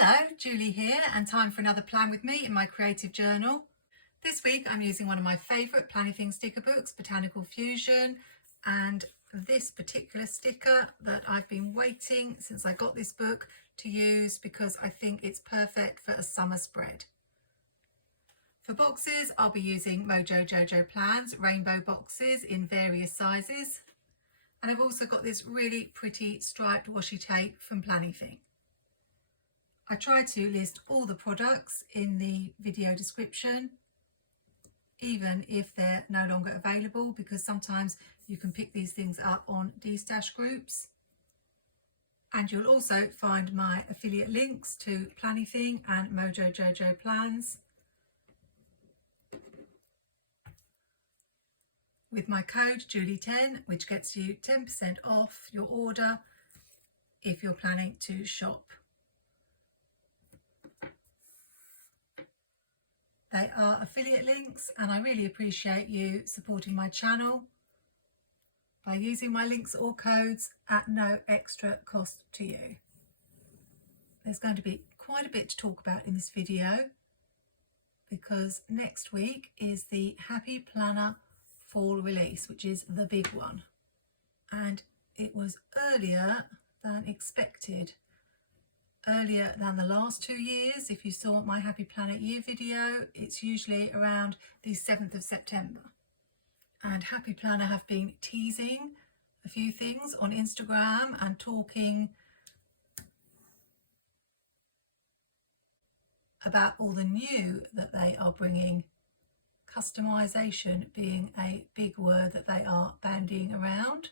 Hello, Julie here, and time for another plan with me in my creative journal. This week I'm using one of my favourite Planything sticker books, Botanical Fusion, and this particular sticker that I've been waiting since I got this book to use because I think it's perfect for a summer spread. For boxes, I'll be using MojoJojoPlans rainbow boxes in various sizes, and I've also got this really pretty striped washi tape from Planything. I try to list all the products in the video description, even if they're no longer available, because sometimes you can pick these things up on de-stash groups. And you'll also find my affiliate links to Planything and MojoJojoPlans with my code Julie10, which gets you 10% off your order if you're planning to shop. They are affiliate links, and I really appreciate you supporting my channel by using my links or codes at no extra cost to you. There's going to be quite a bit to talk about in this video because next week is the Happy Planner fall release, which is the big one, and it was earlier than expected. Earlier than the last 2 years. If you saw my Happy Planner year video, it's usually around the 7th of September. And Happy Planner have been teasing a few things on Instagram and talking about all the new that they are bringing, customization being a big word that they are bandying around.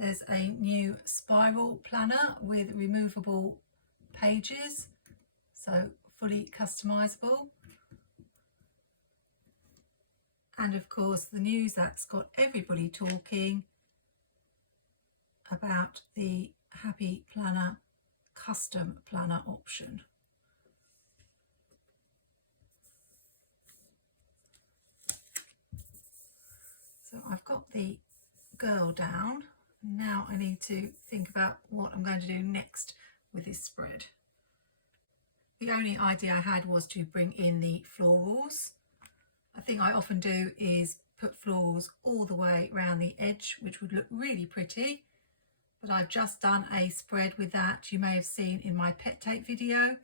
There's a new spiral planner with removable pages, so fully customizable. And of course the news that's got everybody talking about the Happy Planner custom planner option. So I've got the girl down. Now I need to think about what I'm going to do next with this spread. The only idea I had was to bring in the florals. A thing I often do is put florals all the way around the edge, which would look really pretty, but I've just done a spread with that you may have seen in my pet tape video,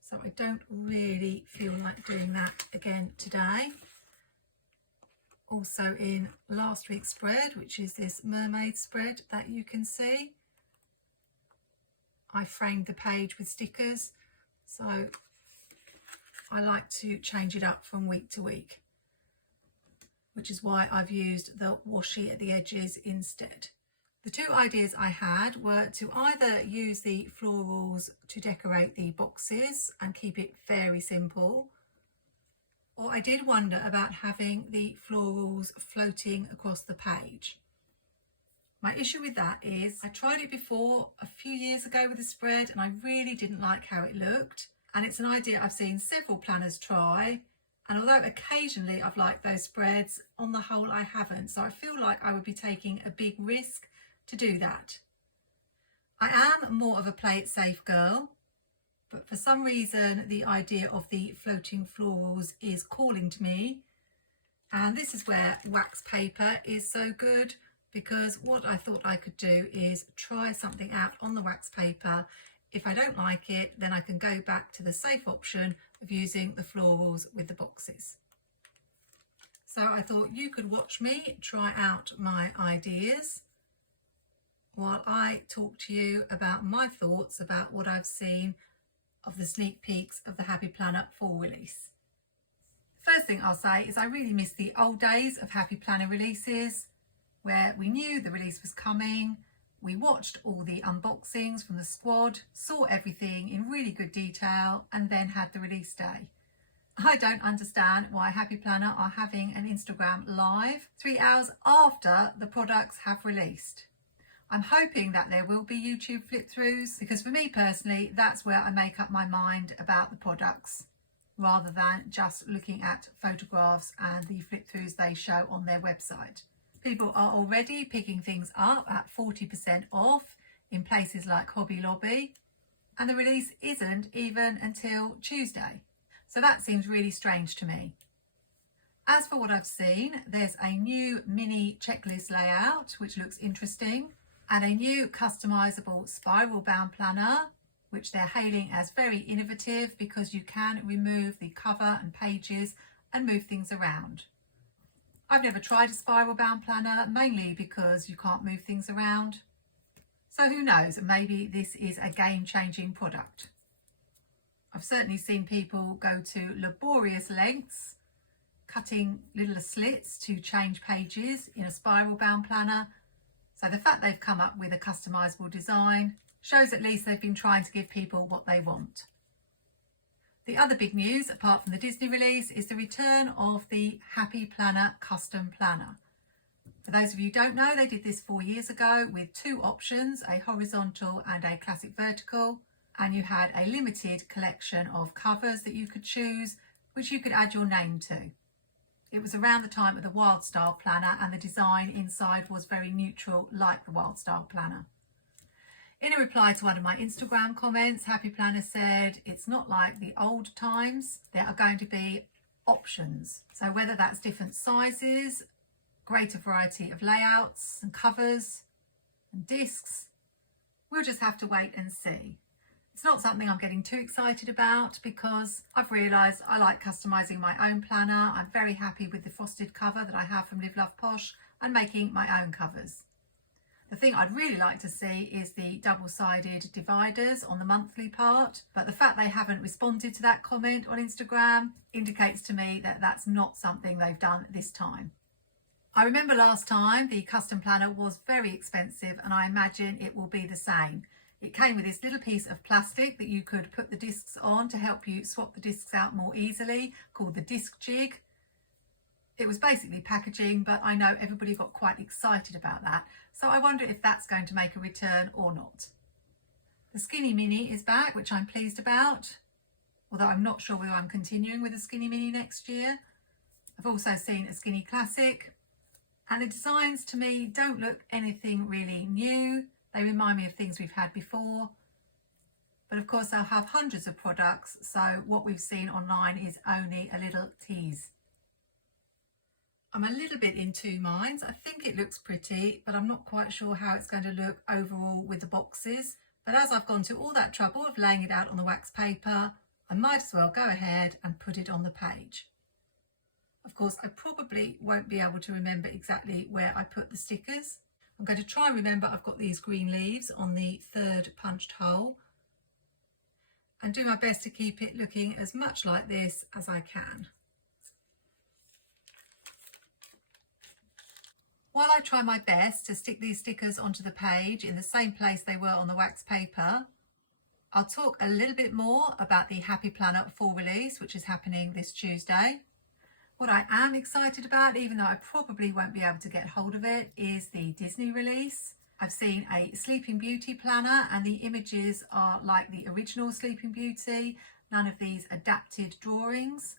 so I don't really feel like doing that again today. Also in last week's spread, which is this mermaid spread that you can see, I framed the page with stickers, so I like to change it up from week to week, which is why I've used the washi at the edges instead. The two ideas I had were to either use the florals to decorate the boxes and keep it very simple, or I did wonder about having the florals floating across the page. My issue with that is I tried it before a few years ago with a spread and I really didn't like how it looked, and it's an idea I've seen several planners try, and although occasionally I've liked those spreads, on the whole I haven't, so I feel like I would be taking a big risk to do that. I am more of a play it safe girl, but for some reason the idea of the floating florals is calling to me, and this is where wax paper is so good, because what I thought I could do is try something out on the wax paper. If I don't like it, then I can go back to the safe option of using the florals with the boxes. So I thought you could watch me try out my ideas while I talk to you about my thoughts about what I've seen of the sneak peeks of the Happy Planner fall release. First thing I'll say is I really miss the old days of Happy Planner releases, where we knew the release was coming, we watched all the unboxings from the squad, saw everything in really good detail, and then had the release day. I don't understand why Happy Planner are having an Instagram live 3 hours after the products have released. I'm hoping that there will be YouTube flip-throughs, because for me personally, that's where I make up my mind about the products, rather than just looking at photographs and the flip-throughs they show on their website. People are already picking things up at 40% off in places like Hobby Lobby, and the release isn't even until Tuesday. So that seems really strange to me. As for what I've seen, there's a new mini checklist layout, which looks interesting, and a new customizable spiral bound planner, which they're hailing as very innovative because you can remove the cover and pages and move things around. I've never tried a spiral bound planner, mainly because you can't move things around. So who knows, maybe this is a game-changing product. I've certainly seen people go to laborious lengths, cutting little slits to change pages in a spiral bound planner. So the fact they've come up with a customizable design shows at least they've been trying to give people what they want. The other big news, apart from the Disney release, is the return of the Happy Planner custom planner. For those of you who don't know, they did this 4 years ago with two options, a horizontal and a classic vertical, and you had a limited collection of covers that you could choose, which you could add your name to. It was around the time of the Wild Style planner, and the design inside was very neutral, like the Wild Style planner. In a reply to one of my Instagram comments, Happy Planner said, it's not like the old times, there are going to be options. So whether that's different sizes, greater variety of layouts and covers and discs, we'll just have to wait and see. It's not something I'm getting too excited about because I've realised I like customising my own planner. I'm very happy with the frosted cover that I have from Live Love Posh and making my own covers. The thing I'd really like to see is the double-sided dividers on the monthly part, but the fact they haven't responded to that comment on Instagram indicates to me that that's not something they've done this time. I remember last time the custom planner was very expensive, and I imagine it will be the same. It came with this little piece of plastic that you could put the discs on to help you swap the discs out more easily, called the disc jig. It was basically packaging, but I know everybody got quite excited about that. So I wonder if that's going to make a return or not. The Skinny Mini is back, which I'm pleased about, although I'm not sure whether I'm continuing with the Skinny Mini next year. I've also seen a Skinny Classic, and the designs to me don't look anything really new. They remind me of things we've had before. But of course, they'll have hundreds of products, so what we've seen online is only a little tease. I'm a little bit in two minds. I think it looks pretty, but I'm not quite sure how it's going to look overall with the boxes. But as I've gone to all that trouble of laying it out on the wax paper, I might as well go ahead and put it on the page. Of course, I probably won't be able to remember exactly where I put the stickers. I'm going to try and remember I've got these green leaves on the third punched hole and do my best to keep it looking as much like this as I can. While I try my best to stick these stickers onto the page in the same place they were on the wax paper, I'll talk a little bit more about the Happy Planner fall release, which is happening this Tuesday. What I am excited about, even though I probably won't be able to get hold of it, is the Disney release. I've seen a Sleeping Beauty planner and the images are like the original Sleeping Beauty, none of these adapted drawings,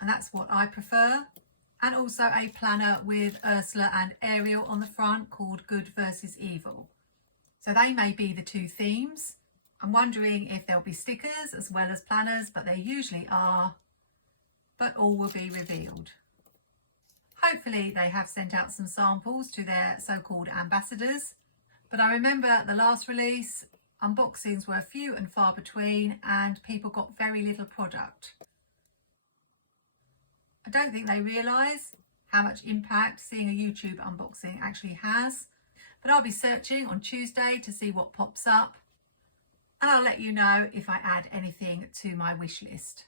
and that's what I prefer. And also a planner with Ursula and Ariel on the front called Good versus Evil. So they may be the two themes. I'm wondering if there'll be stickers as well as planners, but they usually are. But all will be revealed. Hopefully they have sent out some samples to their so-called ambassadors. But I remember the last release, unboxings were few and far between and people got very little product. I don't think they realise how much impact seeing a YouTube unboxing actually has. But I'll be searching on Tuesday to see what pops up. And I'll let you know if I add anything to my wish list.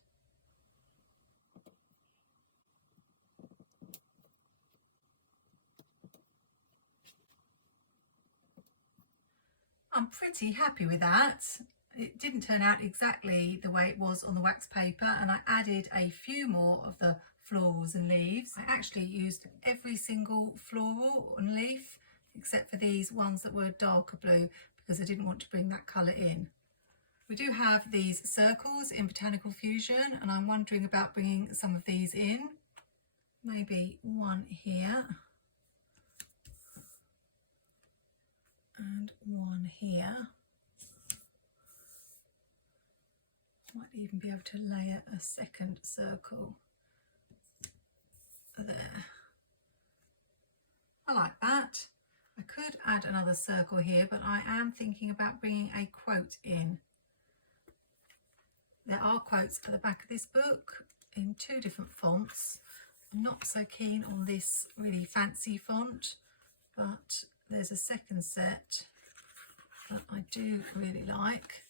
I'm pretty happy with that. It didn't turn out exactly the way it was on the wax paper, and I added a few more of the florals and leaves. I actually used every single floral and leaf except for these ones that were darker blue because I didn't want to bring that colour in. We do have these circles in Botanical Fusion and I'm wondering about bringing some of these in. Maybe one here and one here. Might even be able to layer a second circle there. I like that. I could add another circle here, but I am thinking about bringing a quote in. There are quotes at the back of this book in 2 different fonts. I'm not so keen on this really fancy font, but there's a second set that I do really like.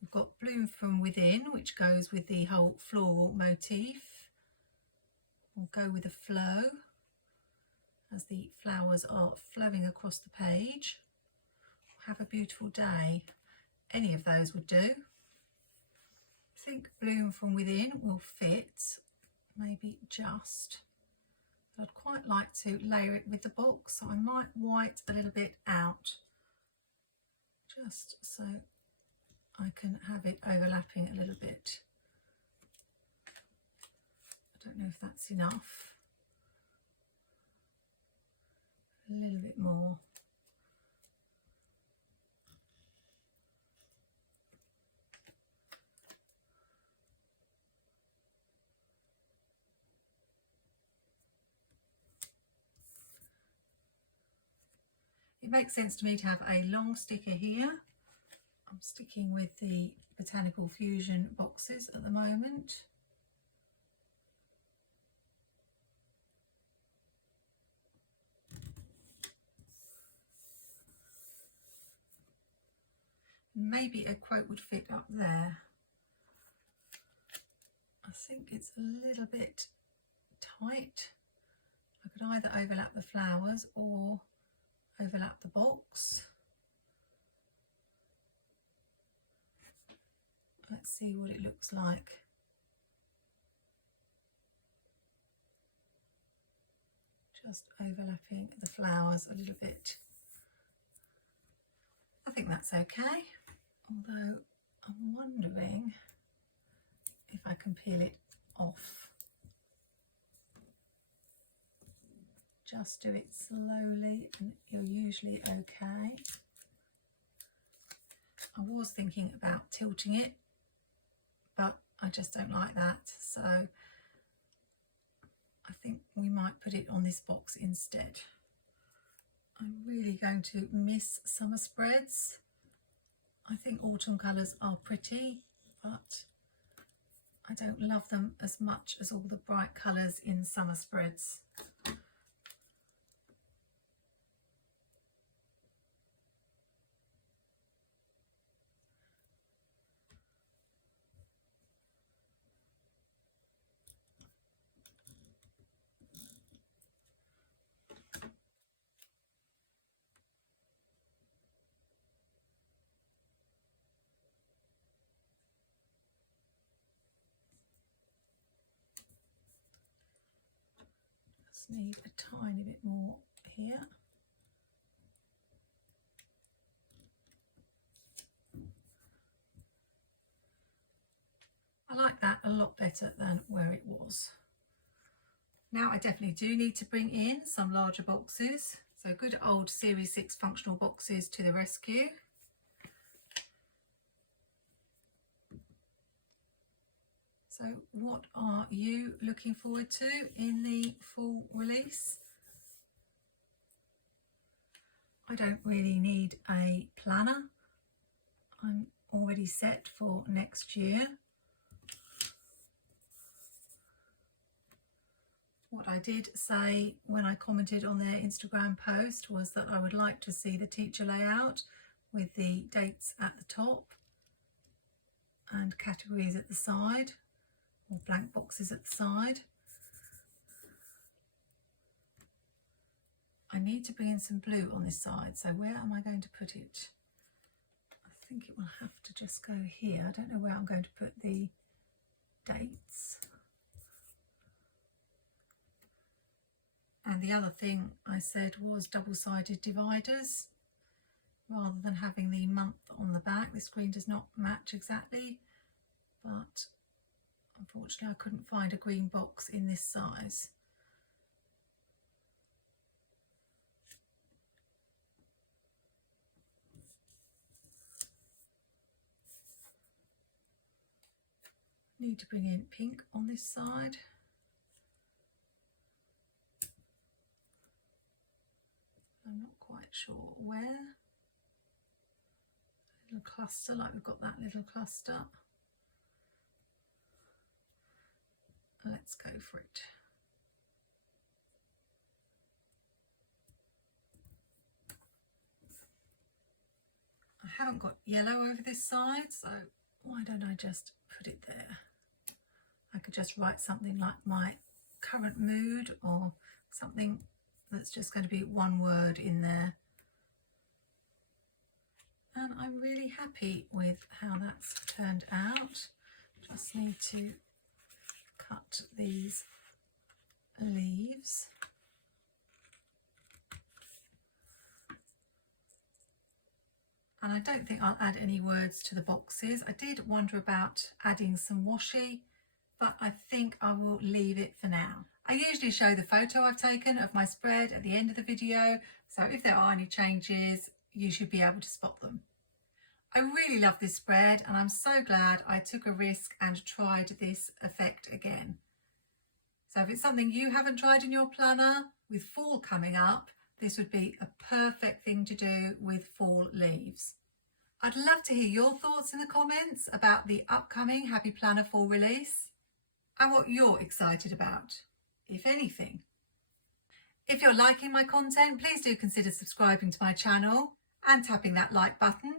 We've got Bloom from Within, which goes with the whole floral motif. We'll go with a flow as the flowers are flowing across the page. Have a beautiful day. Any of those would do. I think Bloom from Within will fit, maybe just. But I'd quite like to layer it with the book, so I might white a little bit out, just so I can have it overlapping a little bit. I don't know if that's enough. A little bit more. It makes sense to me to have a long sticker here. I'm sticking with the Botanical Fusion boxes at the moment. Maybe a quote would fit up there. I think it's a little bit tight. I could either overlap the flowers or overlap the box. Let's see what it looks like. Just overlapping the flowers a little bit. I think that's okay, although I'm wondering if I can peel it off. Just do it slowly and you're usually okay. I was thinking about tilting it, but I just don't like that, so I think we might put it on this box instead. I'm really going to miss summer spreads. I think autumn colours are pretty, but I don't love them as much as all the bright colours in summer spreads. Need a tiny bit more here. I like that a lot better than where it was. Now I definitely do need to bring in some larger boxes. So good old Series 6 functional boxes to the rescue. So what are you looking forward to in the fall release? I don't really need a planner. I'm already set for next year. What I did say when I commented on their Instagram post was that I would like to see the teacher layout with the dates at the top and categories at the side, or blank boxes at the side. I need to bring in some blue on this side, so where am I going to put it? I think it will have to just go here. I don't know where I'm going to put the dates. And the other thing I said was double-sided dividers. Rather than having the month on the back, the screen does not match exactly, but unfortunately I couldn't find a green box in this size. Need to bring in pink on this side. I'm not quite sure where. A little cluster, like we've got that little cluster. Let's go for it. I haven't got yellow over this side, so why don't I just put it there? I could just write something like my current mood, or something that's just going to be one word in there. And I'm really happy with how that's turned out. Just need to cut these leaves. And I don't think I'll add any words to the boxes. I did wonder about adding some washi, but I think I will leave it for now. I usually show the photo I've taken of my spread at the end of the video, so if there are any changes, you should be able to spot them. I really love this spread, and I'm so glad I took a risk and tried this effect again. So if it's something you haven't tried in your planner, with fall coming up, this would be a perfect thing to do with fall leaves. I'd love to hear your thoughts in the comments about the upcoming Happy Planner fall release and what you're excited about, if anything. If you're liking my content, please do consider subscribing to my channel and tapping that like button.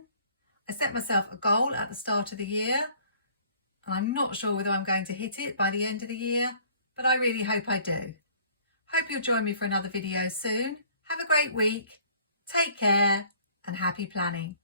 I set myself a goal at the start of the year, and I'm not sure whether I'm going to hit it by the end of the year, but I really hope I do. Hope you'll join me for another video soon. Have a great week, take care, and happy planning.